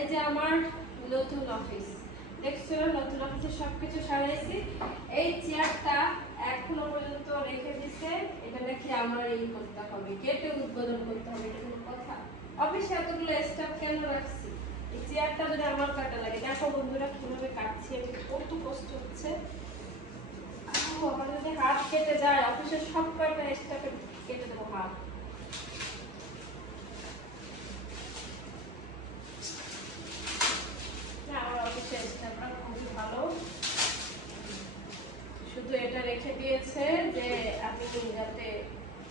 এই যে আমার নতুন অফিস, দেখছো নতুন অফিসে সবকিছু সারাইছি। এই চেয়ারটা এখনো পর্যন্ত রেখে দিছে, এটা নাকি আমার এই করতে হবে, কেটে উদ্বোধন করতে হবে। এটা কোনো কথা? অফিসে এতগুলো স্টাফ কেন রাখছি? এই চেয়ারটা যদি আমার কাটা লাগে, দেখো বন্ধুরা কিভাবে কাটছি আমি, কত কষ্ট হচ্ছে। আমার যদি হাত কেটে যায়, অফিসের সব কয়টা স্টাফে কেটে দেবো হাত। আমার অফিসের স্টাফরা খুবই ভালো, শুধু এটা রেখে দিয়েছে যে আমি যাতে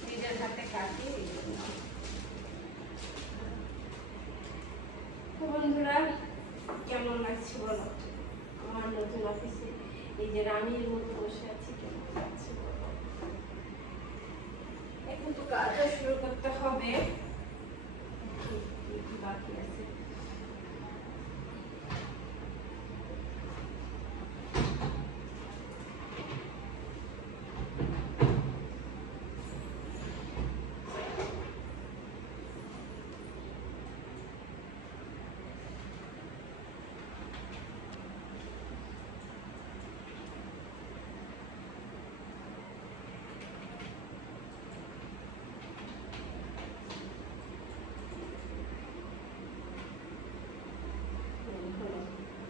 নিজের হাতে কাটি। বন্ধুরা কেমন লাগছে বলো আমার নতুন অফিসে? এই যে রানীর মতো বসে আছি, কেমন লাগছে বলো? এখন তো কাজও শুরু করতে হবে, বাকি আছে।